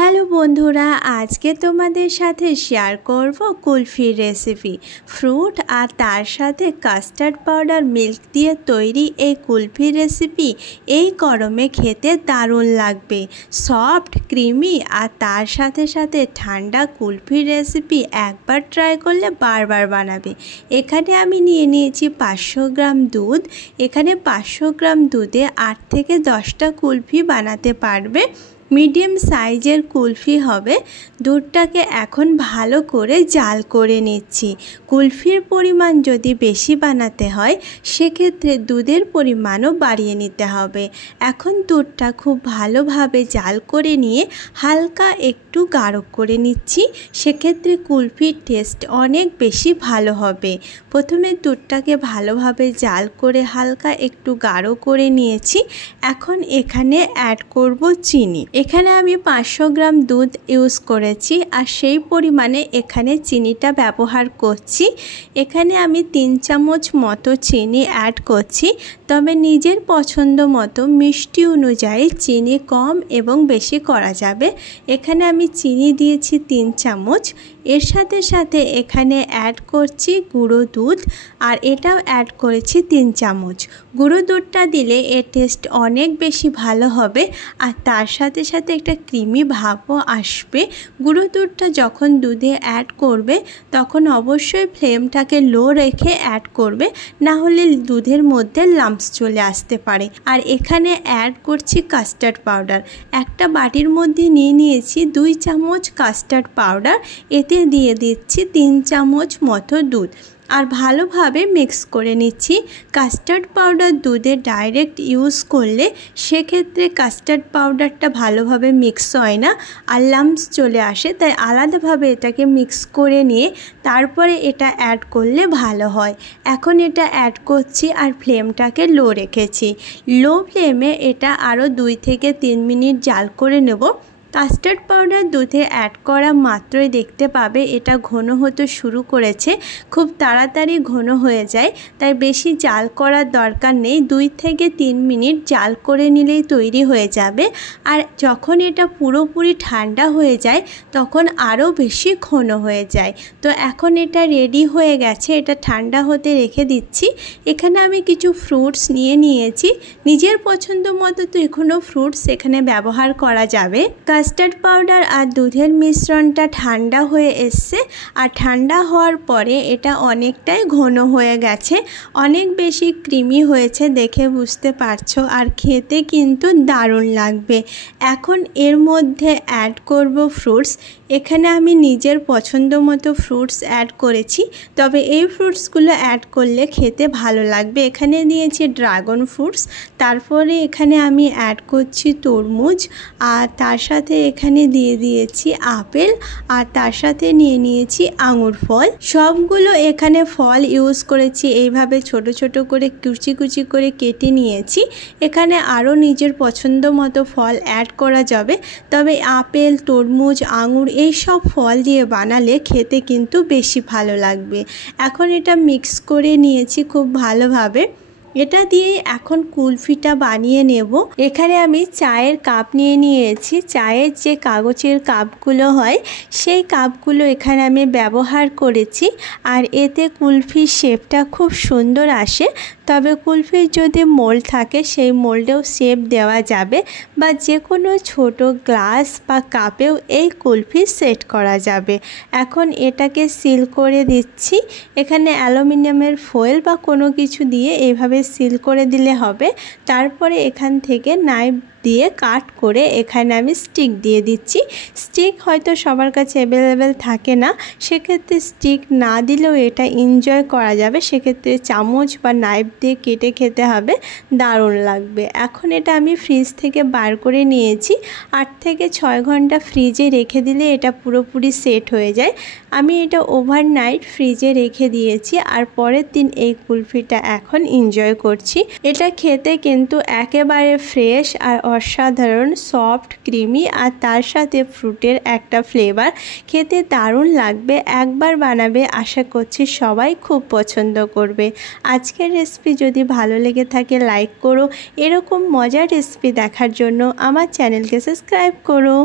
Hello বন্ধুরা, আজকে তোমাদের সাথে শেয়ার করব কুলফির রেসিপি। ফ্রুট আর তার সাথে কাস্টার্ড পাউডার মিল্ক দিয়ে তৈরি এই কুলফির রেসিপি এই গরমে খেতে দারুণ লাগবে। সফট, ক্রিমি আর তার সাথে সাথে ঠান্ডা কুলফির রেসিপি একবার ট্রাই করলে বারবার বানাবে। এখানে আমি নিয়ে নিয়েছি 500 গ্রাম দুধ। এখানে 500 গ্রাম দুধে 8 থেকে 10টা কুলফি বানাতে পারবে। মিডিয়াম সাইজের কুলফি হবে। দুধটাকে এখন ভালো করে জাল করে নিচ্ছি। কুলফির পরিমাণ যদি বেশি বানাতে হয় সেক্ষেত্রে দুধের পরিমাণও বাড়িয়ে নিতে হবে। এখন দুধটা খুব ভালোভাবে জাল করে নিয়ে হালকা একটু গাঢ় করে নিচ্ছি। সেক্ষেত্রে কুলফির টেস্ট অনেক বেশি ভালো হবে। প্রথমে দুধটাকে ভালোভাবে জাল করে হালকা একটু গাঢ় করে নিয়েছি। এখন এখানে অ্যাড করব চিনি। এখানে আমি 500 গ্রাম দুধ ইউজ করেছি আর সেই পরিমাণে এখানে চিনিটা ব্যবহার করছি। এখানে আমি 3 চামচ মতো চিনি অ্যাড করছি, তবে নিজের পছন্দ মতো মিষ্টি অনুযায়ী চিনি কম এবং বেশি করা যাবে। এখানে আমি চিনি দিয়েছি 3 চামচ। এর সাথে সাথে এখানে অ্যাড করছি গুঁড়ো দুধ আর এটাও অ্যাড করেছি 3 চামচ। গুঁড়ো দুধটা দিলে এর টেস্ট অনেক বেশি ভালো হবে আর তার সাথে সাথে একটা ক্রিমি ভাবও আসবে। গুঁড়ো দুধটা যখন দুধে অ্যাড করবে তখন অবশ্যই ফ্লেমটাকে লো রেখে অ্যাড করবে, না হলে দুধের মধ্যে লাম্পস চলে আসতে পারে। আর এখানে অ্যাড করছি কাস্টার্ড পাউডার। একটা বাটির মধ্যে নিয়ে নিয়েছি 2 চামচ কাস্টার্ড পাউডার। এতে দিয়ে দিচ্ছি 3 চামচ মতো দুধ আর ভালোভাবে মিক্স করে নিচ্ছি। কাস্টার্ড পাউডার দুধে ডাইরেক্ট ইউজ করলে সেক্ষেত্রে কাস্টার্ড পাউডারটা ভালোভাবে মিক্স হয় না আর লাম্পস চলে আসে, তাই আলাদাভাবে এটাকে মিক্স করে নিয়ে তারপরে এটা অ্যাড করলে ভালো হয়। এখন এটা অ্যাড করছি আর ফ্লেমটাকে লো রেখেছি। লো ফ্লেমে এটা আরও 2 থেকে 3 মিনিট জাল করে নেব। কাস্টার্ড পাউডার দুধে অ্যাড করা মাত্রই দেখতে পাবে এটা ঘন হতে শুরু করেছে। খুব তাড়াতাড়ি ঘন হয়ে যায়, তাই বেশি জাল করার দরকার নেই। 2 থেকে 3 মিনিট জাল করে নিলেই তৈরি হয়ে যাবে। আর যখন এটা পুরোপুরি ঠান্ডা হয়ে যায় তখন আরও বেশি ঘন হয়ে যায়। তো এখন এটা রেডি হয়ে গেছে, এটা ঠান্ডা হতে রেখে দিচ্ছি। এখানে আমি কিছু ফ্রুটস নিয়ে নিয়েছি। নিজের পছন্দ মতো তো এখনও ফ্রুটস এখানে ব্যবহার করা যাবে। কাস্টার্ড পাউডার আর দুধের মিশ্রণটা ঠান্ডা হয়ে এসছে আর ঠান্ডা হওয়ার পরে এটা অনেকটাই ঘন হয়ে গেছে, অনেক বেশি ক্রিমি হয়েছে দেখে বুঝতে পারছো, আর খেতে কিন্তু দারুণ লাগবে। এখন এর মধ্যে অ্যাড করব ফ্রুটস। এখানে আমি নিজের পছন্দ মতো ফ্রুটস অ্যাড করেছি, তবে এই ফ্রুটসগুলো অ্যাড করলে খেতে ভালো লাগবে। এখানে দিয়েছি ড্রাগন ফ্রুটস, তারপরে এখানে আমি অ্যাড করছি তরমুজ আর তার সাথে এখানে দিয়ে দিয়েছি আপেল আর তার সাথে নিয়ে নিয়েছি আঙুর ফল। সবগুলো এখানে ফল ইউজ করেছি, এইভাবে ছোট ছোট করে কুচি কুচি করে কেটে নিয়েছি। এখানে আরও নিজের পছন্দ মতো ফল অ্যাড করা যাবে, তবে আপেল, তরমুজ, আঙুর এই সব ফল দিয়ে বানালে খেতে কিন্তু বেশি ভালো লাগবে। এখন এটা মিক্স করে নিয়েছি খুব ভালোভাবে। এটা দিয়ে এখন কুলফিটা বানিয়ে নেব। এখানে আমি চায়ের কাপ নিয়ে নিয়েছি। চায়ের যে কাগজের কাপগুলো হয় সেই কাপগুলো এখানে আমি ব্যবহার করেছি আর এতে কুলফির শেপটা খুব সুন্দর আসে। তবে কুলফির যদি মোল্ড থাকে সেই মোল্ডেও শেপ দেওয়া যাবে, বা যে কোনো ছোট গ্লাস বা কাপেও এই কুলফি সেট করা যাবে। এখন এটাকে সিল করে দিচ্ছি। এখানে অ্যালুমিনিয়ামের ফয়েল বা কোনো কিছু দিয়ে এইভাবে সিল করে দিলে হবে। তারপরে এখান থেকে নাইফ দিয়ে কাট করে এখানে আমি স্টিক দিয়ে দিচ্ছি। স্টিক হয়তো সবার কাছে অ্যাভেলেবেল থাকে না, সেক্ষেত্রে স্টিক না দিলেও এটা এনজয় করা যাবে। সেক্ষেত্রে চামচ বা নাইফ দিয়ে কেটে খেতে হবে, দারুণ লাগবে। এখন এটা আমি ফ্রিজ থেকে বার করে নিয়েছি। 8 থেকে 6 ঘন্টা ফ্রিজে রেখে দিলে এটা পুরোপুরি সেট হয়ে যায়। আমি এটা ওভারনাইট ফ্রিজে রেখে দিয়েছি আর পরের দিন এই কুলফিটা এখন এনজয় করছি। এটা খেতে কিন্তু একেবারে ফ্রেশ আর অসাধারণ, সফট, ক্রিমি আর তার সাথে ফ্রুটের একটা ফ্লেভার। খেতে দারুণ লাগবে। একবার বানাবে, আশা করছি সবাই খুব পছন্দ করবে। আজকের রেসিপি যদি ভালো লেগে থাকে লাইক করো। এরকম মজার রেসিপি দেখার জন্য আমার চ্যানেলকে সাবস্ক্রাইব করো।